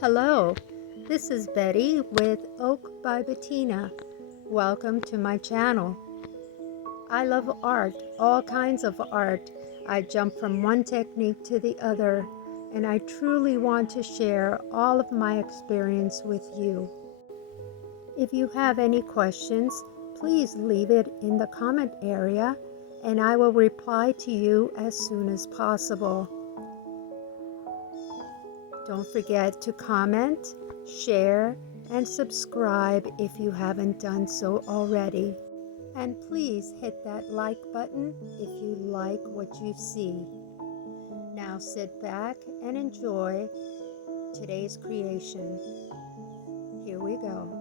Hello, this is Betty with Oak by Betina. Welcome to my channel. I love art, all kinds of art. I jump from one technique to the other, and I truly want to share all of my experience with you. If you have any questions, please leave it in the comment area, and I will reply to you as soon as possible. Don't forget to comment, share, and subscribe if you haven't done so already. And please hit that like button if you like what you see. Now sit back and enjoy today's creation. Here we go.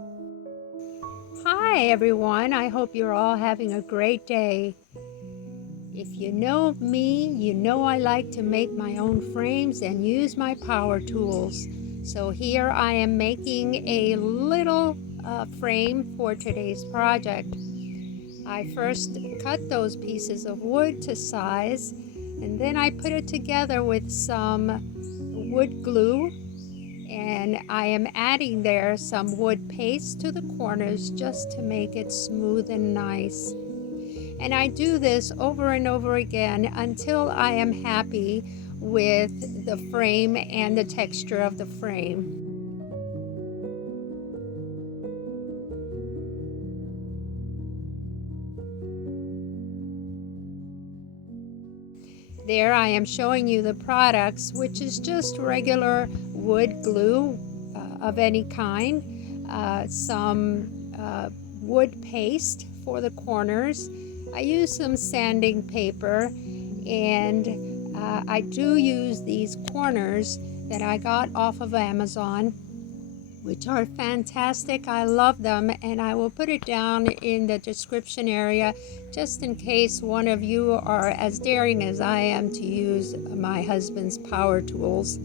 Hi everyone, I hope you're all having a great day. If you know me, you know I like to make my own frames and use my power tools. So here I am making a little frame for today's project. I first cut those pieces of wood to size, and then I put it together with some wood glue, and I am adding there some wood paste to the corners just to make it smooth and nice. And I do this over and over again until I am happy with the frame and the texture of the frame. There I am showing you the products, which is just regular wood glue of any kind, some wood paste for the corners. I use some sanding paper, and I do use these corners that I got off of Amazon, which are fantastic. I love them, and I will put it down in the description area just in case one of you are as daring as I am to use my husband's power tools.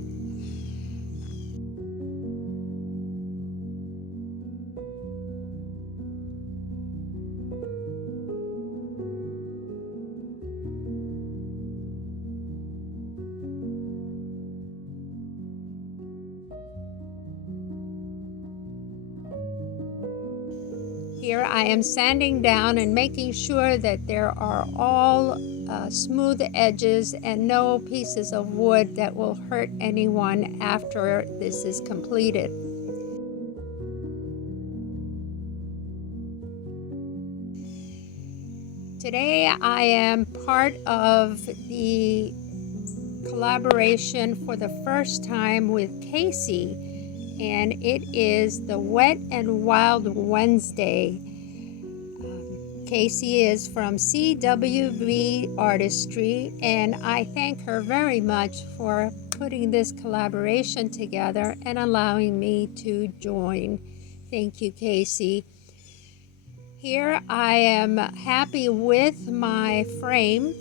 Here I am sanding down and making sure that there are all smooth edges and no pieces of wood that will hurt anyone after this is completed. Today I am part of the collaboration for the first time with Casey, and it is the Wet and Wild Wednesday. Casey is from CWB Artistry, and I thank her very much for putting this collaboration together and allowing me to join. Thank you, Casey. Here I am happy with my frame,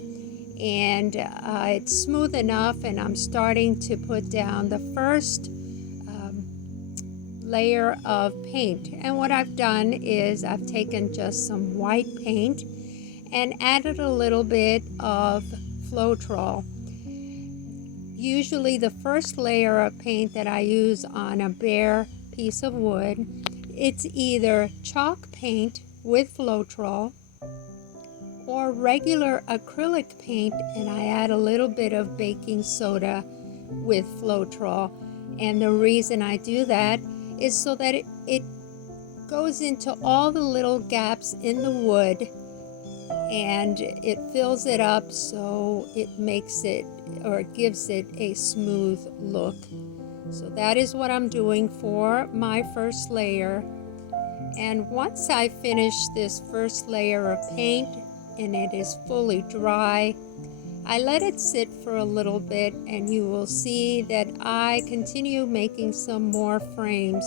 and it's smooth enough, and I'm starting to put down the first layer of paint. And what I've done is I've taken just some white paint and added a little bit of Floetrol. Usually the first layer of paint that I use on a bare piece of wood, it's either chalk paint with Floetrol or regular acrylic paint, and I add a little bit of baking soda with Floetrol. And the reason I do that is so that it goes into all the little gaps in the wood, and it fills it up so it makes it, or it gives it, a smooth look. So that is what I'm doing for my first layer. And once I finish this first layer of paint and it is fully dry, I let it sit for a little bit, and you will see that I continue making some more frames.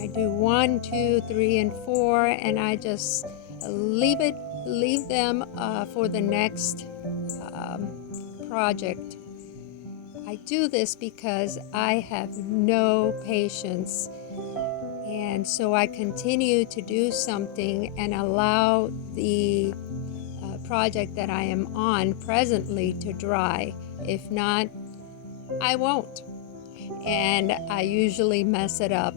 I do 1, 2, 3, and 4, and I just leave them for the next project. I do this because I have no patience, and so I continue to do something and allow the project that I am on presently to dry. If not, I won't, and I usually mess it up.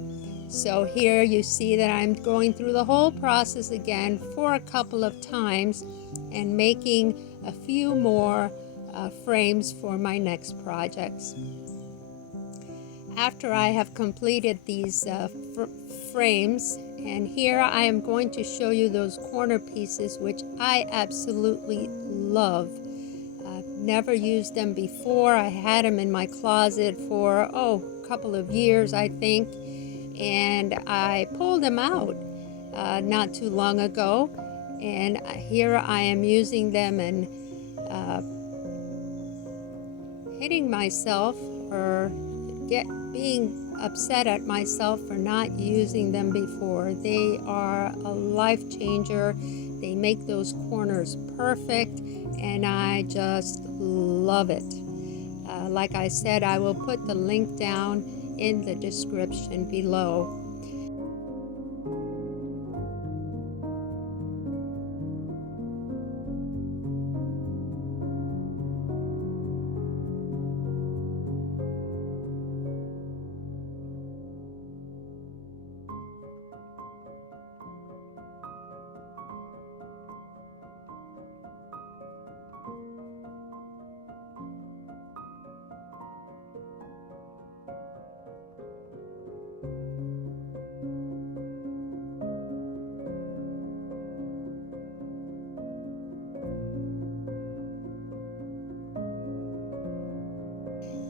So here you see that I'm going through the whole process again for a couple of times and making a few more frames for my next projects. After I have completed these frames, and here I am going to show you those corner pieces, which I absolutely love. I've never used them before. I had them in my closet for a couple of years, I think, and I pulled them out not too long ago, and here I am using them and hitting myself or being upset at myself for not using them before. They are a life changer. They make those corners perfect, and I just love it. Like I said, I will put the link down in the description below.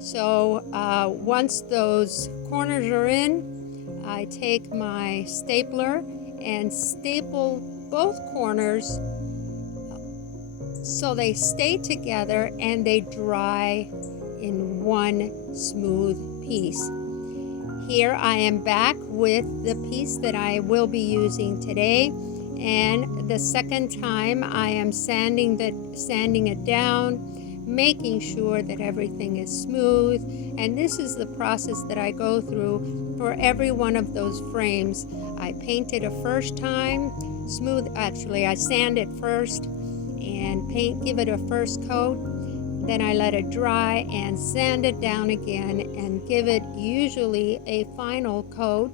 So once those corners are in, I take my stapler and staple both corners so they stay together and they dry in one smooth piece. Here I am back with the piece that I will be using today, and the second time I am sanding it down, making sure that everything is smooth. And this is the process that I go through for every one of those frames. I paint it a first time, I sand it first and give it a first coat. Then I let it dry and sand it down again and give it usually a final coat.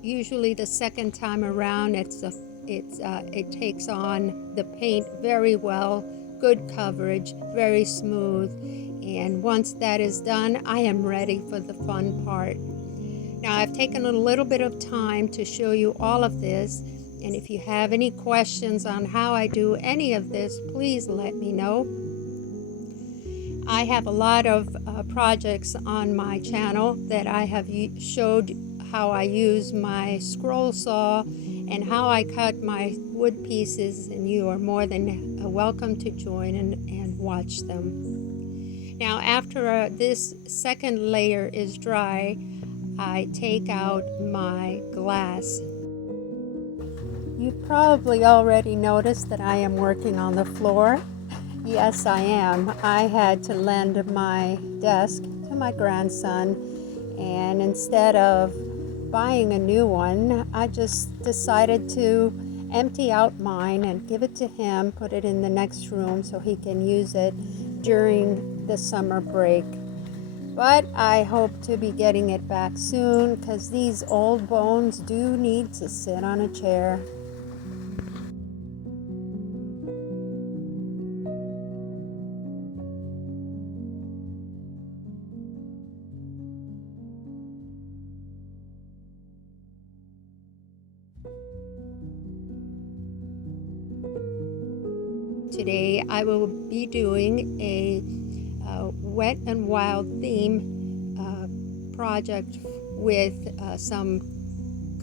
Usually the second time around it takes on the paint very well. Good coverage, very smooth, and once that is done, I am ready for the fun part. Now I've taken a little bit of time to show you all of this, and if you have any questions on how I do any of this, please let me know. I have a lot of projects on my channel that I have showed how I use my scroll saw and how I cut my wood pieces, and you are more than welcome to join and watch them. Now after this second layer is dry, I take out my glass. You've probably already noticed that I am working on the floor. Yes, I am. I had to lend my desk to my grandson, and instead of buying a new one, I just decided to empty out mine and give it to him, put it in the next room so he can use it during the summer break. But I hope to be getting it back soon because these old bones do need to sit on a chair. Today I will be doing a wet and wild theme project with some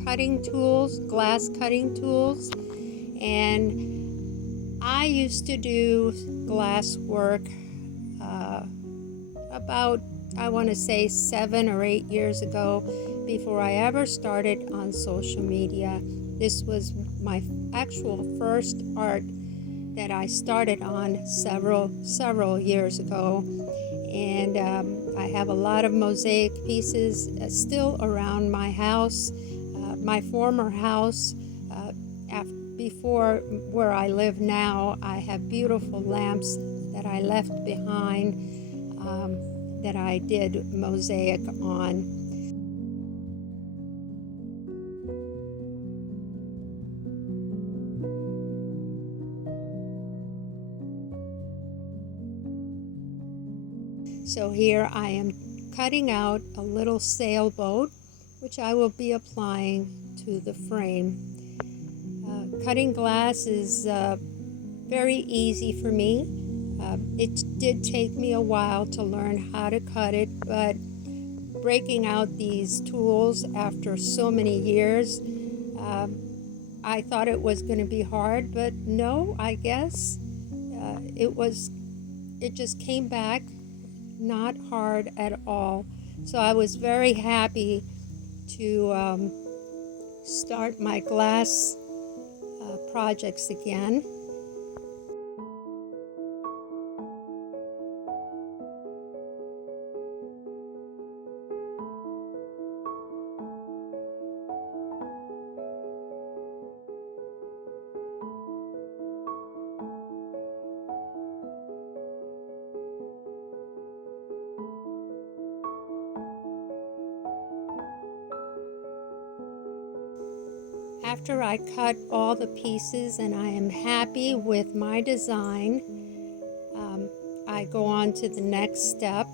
cutting tools, glass cutting tools, and I used to do glass work about, I want to say 7 or 8 years ago, before I ever started on social media. This was my actual first art that I started on several years ago. And I have a lot of mosaic pieces still around my house. My former house, before where I live now, I have beautiful lamps that I left behind that I did mosaic on. So here I am cutting out a little sailboat, which I will be applying to the frame. Cutting glass is very easy for me. It did take me a while to learn how to cut it, but breaking out these tools after so many years, I thought it was going to be hard, but no, I guess it just came back not hard at all. So I was very happy to start my glass projects again. After I cut all the pieces and I am happy with my design, I go on to the next step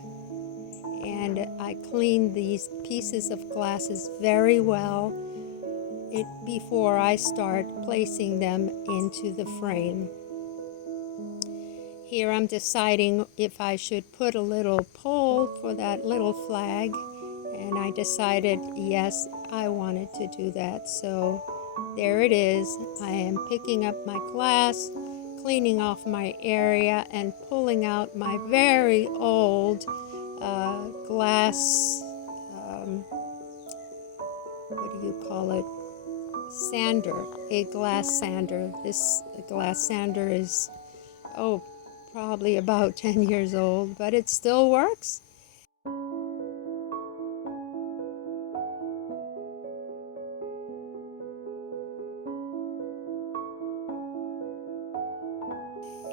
and I clean these pieces of glasses very well before I start placing them into the frame. Here I'm deciding if I should put a little pole for that little flag, and I decided yes, I wanted to do that. So there it is. I am picking up my glass, cleaning off my area, and pulling out my very old glass, what do you call it? Sander, a glass sander. This glass sander is, probably about 10 years old, but it still works.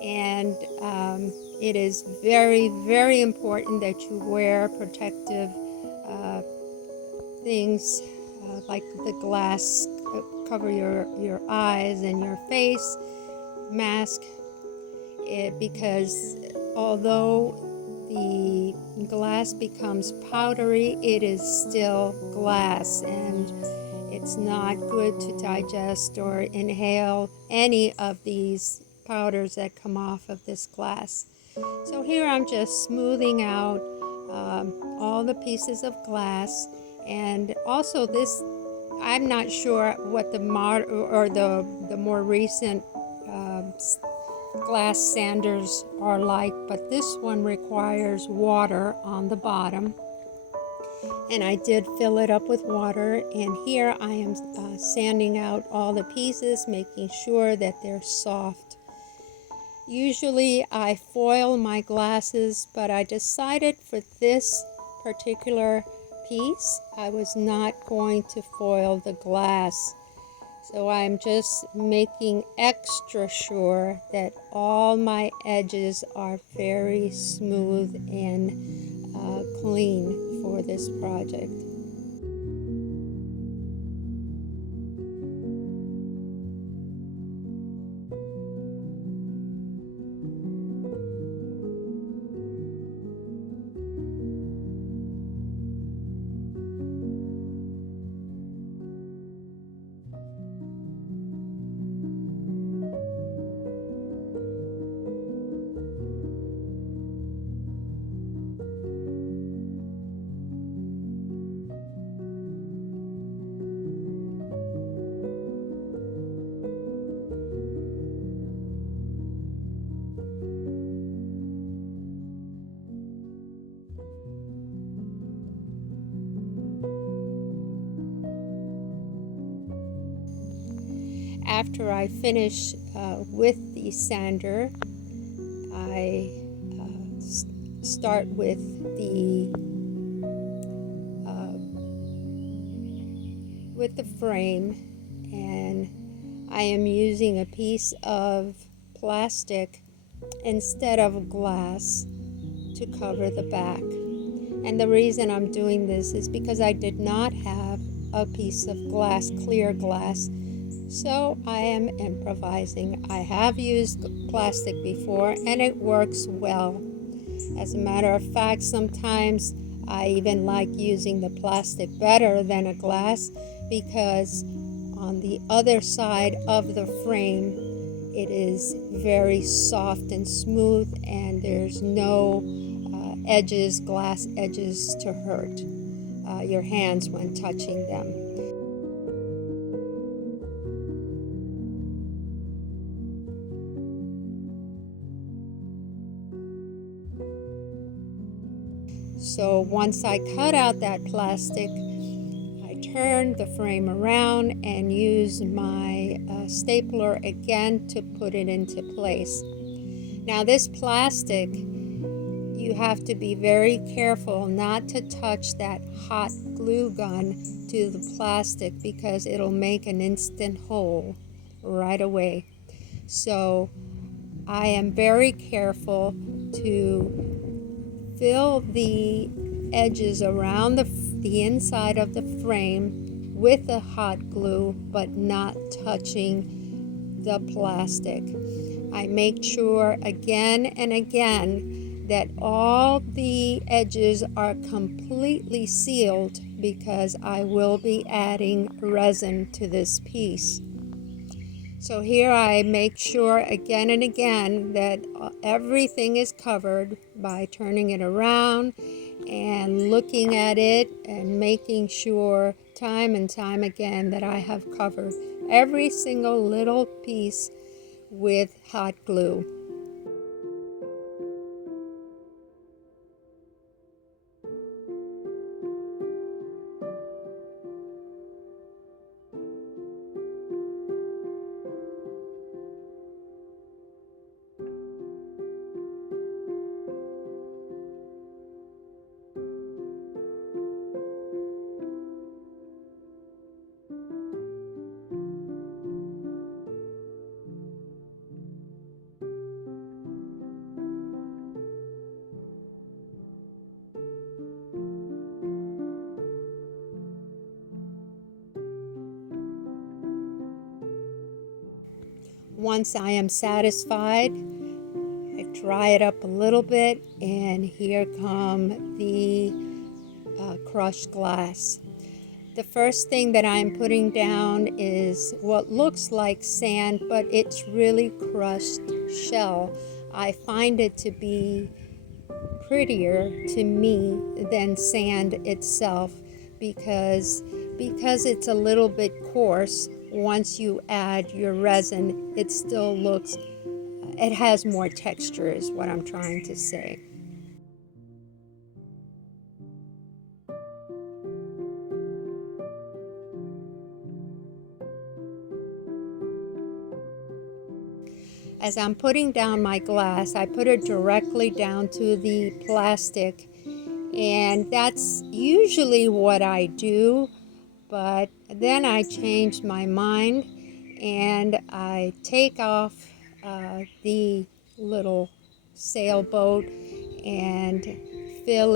And it is very, very important that you wear protective things like the glass, cover your eyes and your face, mask, because although the glass becomes powdery, it is still glass, and it's not good to digest or inhale any of these powders that come off of this glass. So here I'm just smoothing out all the pieces of glass, and also this, I'm not sure what the more recent glass sanders are like, but this one requires water on the bottom, and I did fill it up with water. And here I am sanding out all the pieces, making sure that they're soft. Usually I foil my glasses, but I decided for this particular piece I was not going to foil the glass. So I'm just making extra sure that all my edges are very smooth and clean for this project. after I finish with the sander, I start with the frame, and I am using a piece of plastic instead of glass to cover the back. And the reason I'm doing this is because I did not have a piece of glass, clear glass, so I am improvising. I have used plastic before and it works well. As a matter of fact, sometimes I even like using the plastic better than a glass, because on the other side of the frame it is very soft and smooth, and there's no edges, glass edges, to hurt your hands when touching them. So once I cut out that plastic, I turn the frame around and use my stapler again to put it into place. Now this plastic, you have to be very careful not to touch that hot glue gun to the plastic, because it'll make an instant hole right away. So I am very careful to fill the edges around the inside of the frame with the hot glue, but not touching the plastic. I make sure again and again that all the edges are completely sealed, because I will be adding resin to this piece. So here I make sure again and again that everything is covered by turning it around and looking at it and making sure time and time again that I have covered every single little piece with hot glue. Once I am satisfied, I dry it up a little bit, and here come the crushed glass. The first thing that I'm putting down is what looks like sand, but it's really crushed shell. I find it to be prettier to me than sand itself, because it's a little bit coarse. Once you add your resin, it still looks, it has more texture is what I'm trying to say. As I'm putting down my glass, I put it directly down to the plastic, and that's usually what I do, but then I changed my mind and I take off the little sailboat and fill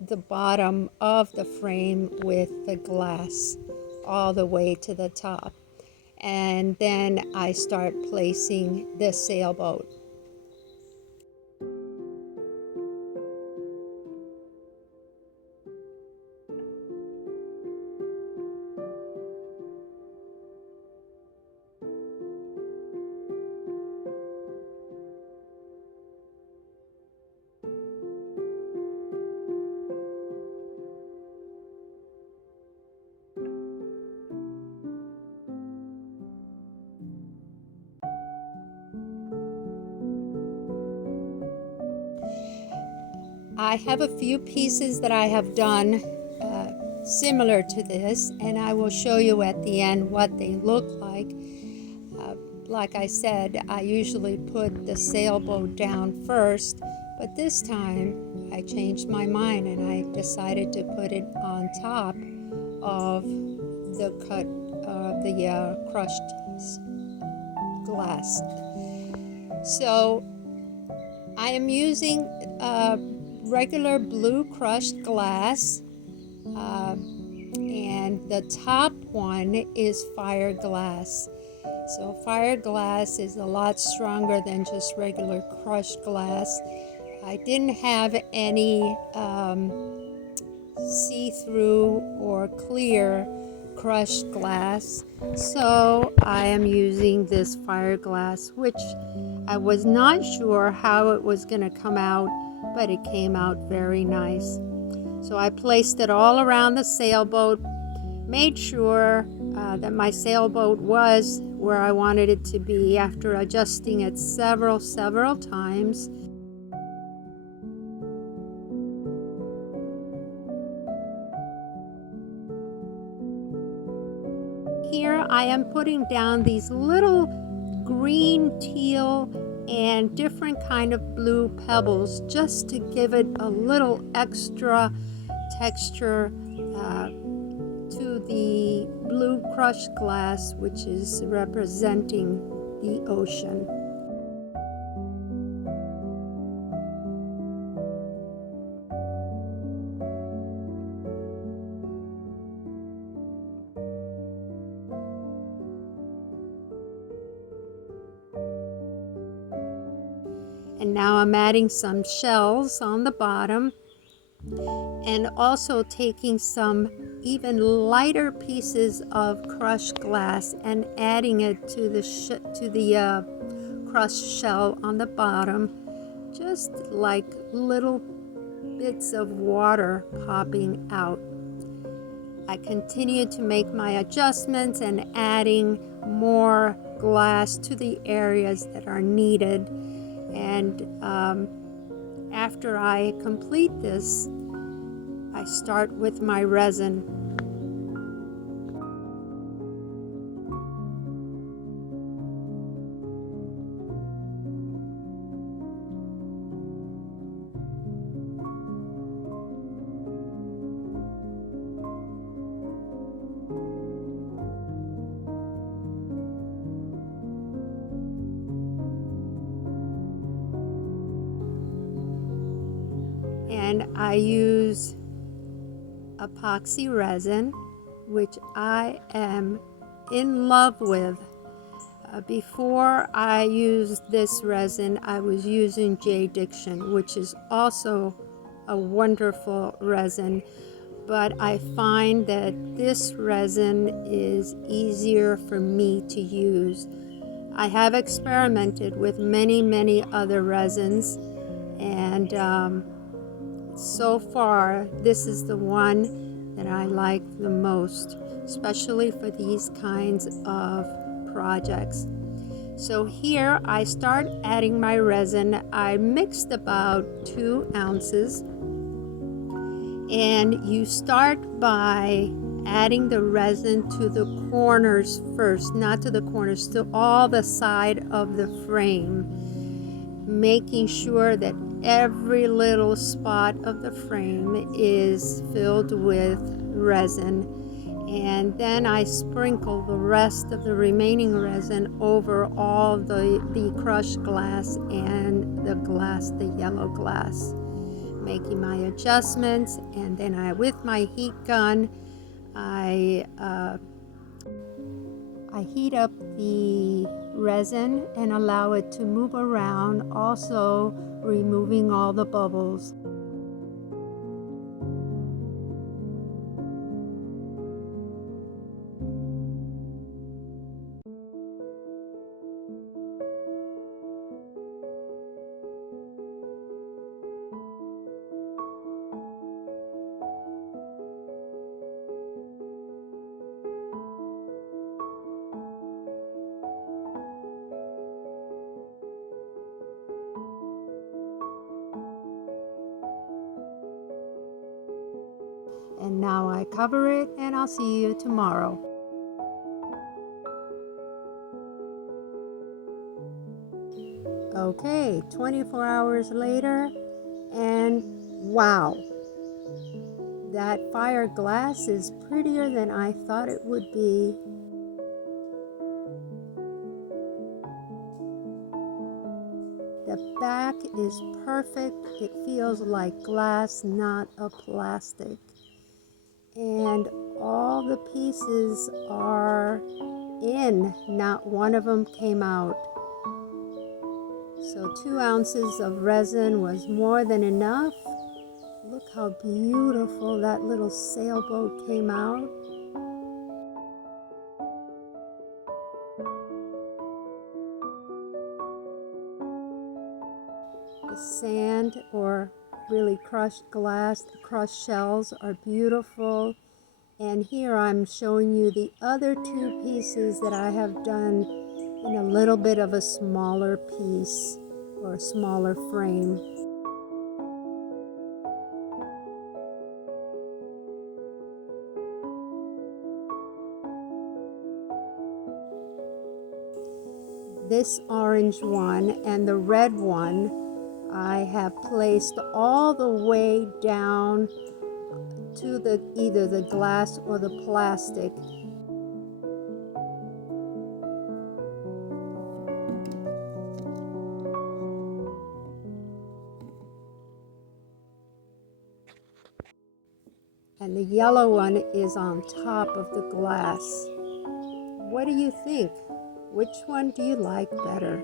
the bottom of the frame with the glass all the way to the top. And then I start placing the sailboat. I have a few pieces that I have done similar to this, and I will show you at the end what they look like. Like I said, I usually put the sailboat down first, but this time I changed my mind and I decided to put it on top of the crushed glass. So I am using regular blue crushed glass, and the top one is fire glass. So fire glass is a lot stronger than just regular crushed glass. I didn't have any see-through or clear crushed glass, so I am using this fire glass, which I was not sure how it was going to come out, but it came out very nice. So I placed it all around the sailboat, made sure that my sailboat was where I wanted it to be after adjusting it several times. Here I am putting down these little green, teal, and different kind of blue pebbles just to give it a little extra texture to the blue crushed glass, which is representing the ocean. And now I'm adding some shells on the bottom, and also taking some even lighter pieces of crushed glass and adding it to the crushed shell on the bottom, just like little bits of water popping out. I continue to make my adjustments and adding more glass to the areas that are needed. And after I complete this, I start with my resin. And I use epoxy resin, which I am in love with. Before I used this resin, I was using J. Diction, which is also a wonderful resin, but I find that this resin is easier for me to use. I have experimented with many other resins, and so far this is the one that I like the most, especially for these kinds of projects. So here I start adding my resin. I mixed about 2 ounces, and you start by adding the resin to the corners first, not to the corners, to all the side of the frame, making sure that every little spot of the frame is filled with resin. And then I sprinkle the rest of the remaining resin over all the crushed glass and the yellow glass, making my adjustments. And then with my heat gun, I heat up the resin and allow it to move around, also removing all the bubbles. And now I cover it, and I'll see you tomorrow. Okay, 24 hours later, and wow, that fire glass is prettier than I thought it would be. The back is perfect. It feels like glass, not a plastic. And all the pieces are in, not one of them came out. So 2 ounces of resin was more than enough. Look how beautiful that little sailboat came out. The sand, or really crushed glass, the crushed shells are beautiful. And here I'm showing you the other 2 pieces that I have done in a little bit of a smaller piece or a smaller frame. This orange one and the red one I have placed all the way down to either the glass or the plastic. And the yellow one is on top of the glass. What do you think? Which one do you like better?